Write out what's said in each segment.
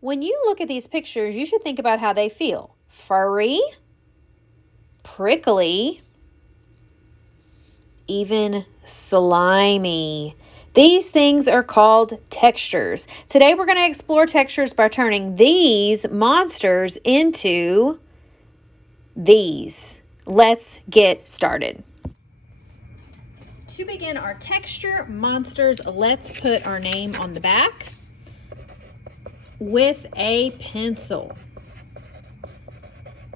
When you look at these pictures, you should think about how they feel. Furry, prickly, even slimy. These things are called textures. Today we're going to explore textures by turning these monsters into these. Let's get started. To begin our texture monsters, let's put our name on the back with a pencil.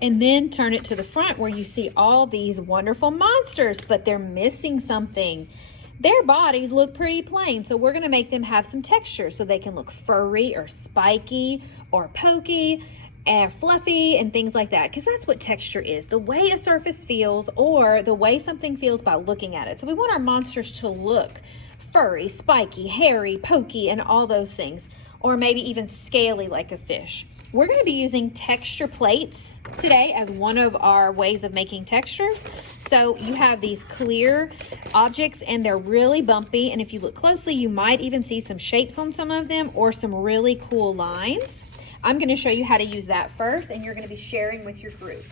And then turn it to the front where you see all these wonderful monsters, but they're missing something. Their bodies look pretty plain, so we're going to make them have some texture so they can look furry or spiky or pokey and fluffy and things like that, because that's what texture is, the way a surface feels or the way something feels by looking at it. So we want our monsters to look furry, spiky, hairy, pokey, and all those things, or maybe even scaly like a fish. We're going to be using texture plates today as one of our ways of making textures. So you have these clear objects and they're really bumpy, and if you look closely you might even see some shapes on some of them or some really cool lines. I'm going to show you how to use that first, and you're going to be sharing with your group.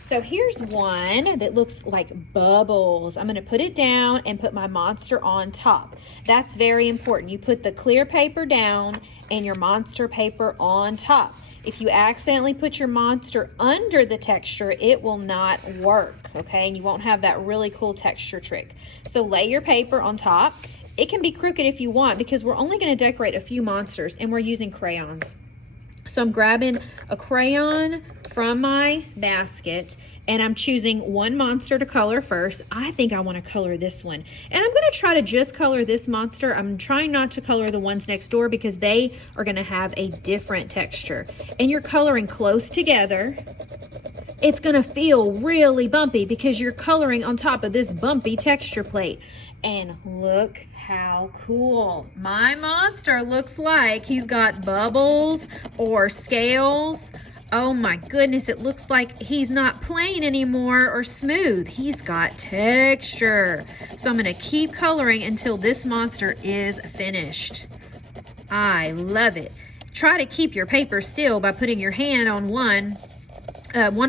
So here's one that looks like bubbles. I'm going to put it down and put my monster on top. That's very important. You put the clear paper down and your monster paper on top. If you accidentally put your monster under the texture, it will not work, okay? And you won't have that really cool texture trick. So lay your paper on top. It can be crooked if you want, because we're only going to decorate a few monsters and we're using crayons. So I'm grabbing a crayon from my basket and I'm choosing one monster to color first. I think I want to color this one. And I'm going to try to just color this monster. I'm trying not to color the ones next door because they are going to have a different texture. And you're coloring close together. It's going to feel really bumpy because you're coloring on top of this bumpy texture plate. And look how cool. My monster looks like he's got bubbles or scales. Oh my goodness, it looks like he's not plain anymore or smooth. He's got texture. So I'm going to keep coloring until this monster is finished. I love it. Try to keep your paper still by putting your hand on one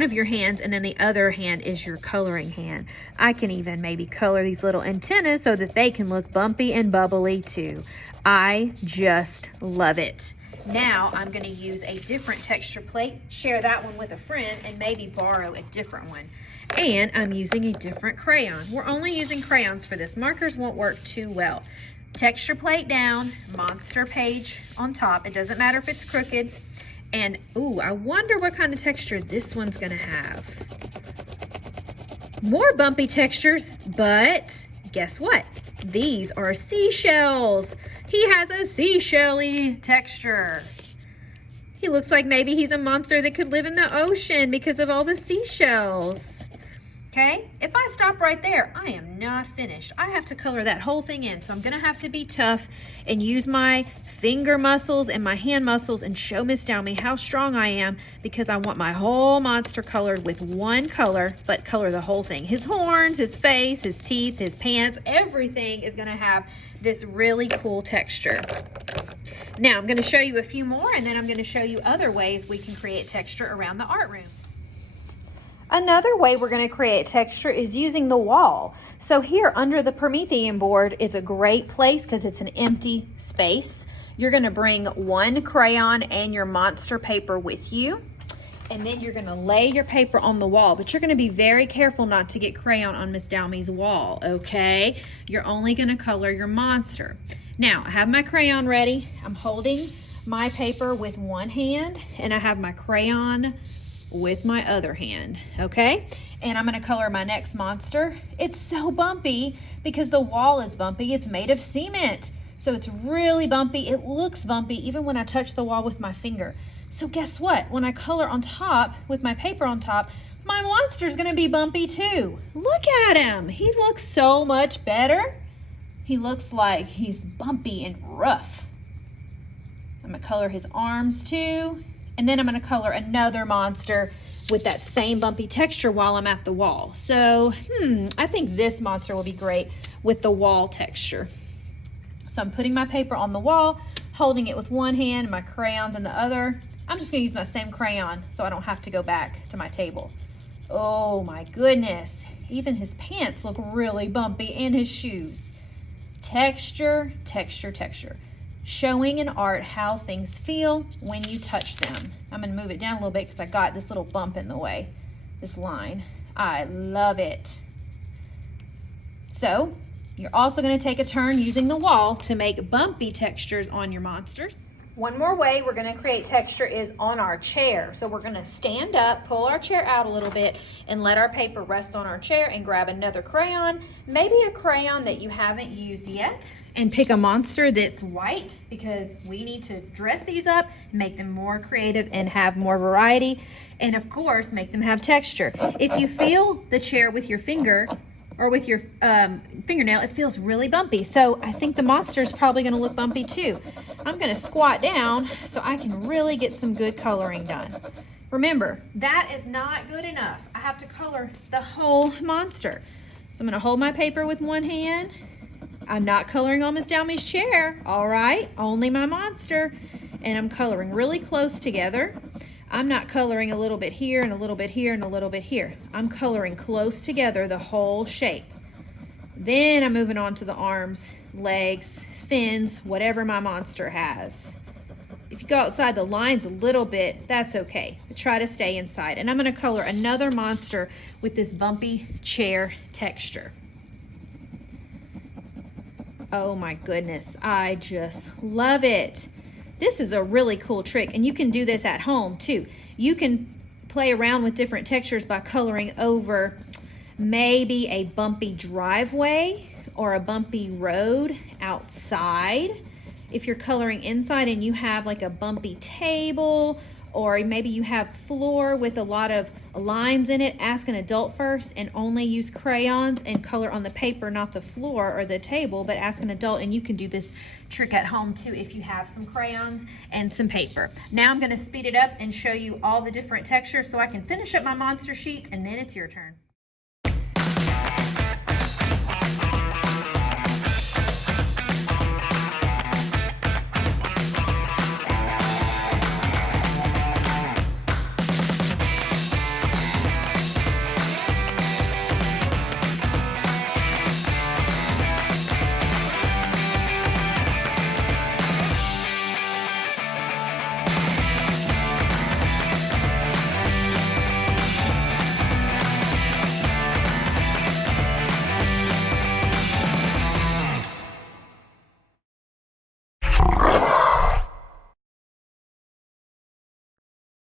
of your hands, and then the other hand is your coloring hand. I can even maybe color these little antennas so that they can look bumpy and bubbly too. I just love it. Now I'm going to use a different texture plate, share that one with a friend, and maybe borrow a different one. And I'm using a different crayon. We're only using crayons for this. Markers won't work too well. Texture plate down, monster page on top. It doesn't matter if it's crooked. And, ooh, I wonder what kind of texture this one's going to have. More bumpy textures, but guess what? These are seashells. He has a seashell-y texture. He looks like maybe he's a monster that could live in the ocean because of all the seashells. Okay, if I stop right there, I am not finished. I have to color that whole thing in, so I'm gonna have to be tough and use my finger muscles and my hand muscles and show Miss Dowmy how strong I am, because I want my whole monster colored with one color, but color the whole thing. His horns, his face, his teeth, his pants, everything is gonna have this really cool texture. Now I'm gonna show you a few more, and then I'm gonna show you other ways we can create texture around the art room. Another way we're going to create texture is using the wall. So here under the Promethean board is a great place because it's an empty space. You're going to bring one crayon and your monster paper with you. And then you're going to lay your paper on the wall, but you're going to be very careful not to get crayon on Miss Dowmy's wall, okay? You're only going to color your monster. Now, I have my crayon ready. I'm holding my paper with one hand and I have my crayon with my other hand, okay? And I'm gonna color my next monster. It's so bumpy because the wall is bumpy. It's made of cement, so it's really bumpy. It looks bumpy even when I touch the wall with my finger. So guess what? When I color on top with my paper on top, my monster's gonna be bumpy too. Look at him. He looks so much better. He looks like he's bumpy and rough. I'm gonna color his arms too. And then I'm going to color another monster with that same bumpy texture while I'm at the wall. So, I think this monster will be great with the wall texture. So I'm putting my paper on the wall. holding it with one hand, my crayons in the other. I'm just gonna use my same crayon so I don't have to go back to my table. Oh my goodness. Even his pants look really bumpy and his shoes. Texture, texture, texture. Showing in art how things feel when you touch them. I'm gonna move it down a little bit because I got this little bump in the way, this line. I love it. So, you're also gonna take a turn using the wall to make bumpy textures on your monsters. One more way we're gonna create texture is on our chair. So we're gonna stand up, pull our chair out a little bit, and let our paper rest on our chair and grab another crayon, maybe a crayon that you haven't used yet, and pick a monster that's white because we need to dress these up, make them more creative and have more variety, and of course, make them have texture. If you feel the chair with your finger, or with your fingernail, it feels really bumpy. So I think the monster is probably gonna look bumpy too. I'm gonna squat down so I can really get some good coloring done. Remember, that is not good enough. I have to color the whole monster. So I'm gonna hold my paper with one hand. I'm not coloring on Miss Dalmy's chair, all right? Only my monster. And I'm coloring really close together. I'm not coloring a little bit here and a little bit here and a little bit here. I'm coloring close together the whole shape. Then I'm moving on to the arms, legs, fins, whatever my monster has. If you go outside the lines a little bit, that's okay. But try to stay inside. And I'm gonna color another monster with this bumpy chair texture. Oh my goodness, I just love it. This is a really cool trick, and you can do this at home too. You can play around with different textures by coloring over maybe a bumpy driveway or a bumpy road outside. If you're coloring inside and you have like a bumpy table, or maybe you have floor with a lot of lines in it, ask an adult first and only use crayons and color on the paper, not the floor or the table, but ask an adult, and you can do this trick at home too if you have some crayons and some paper. Now I'm gonna speed it up and show you all the different textures so I can finish up my monster sheets, and then it's your turn.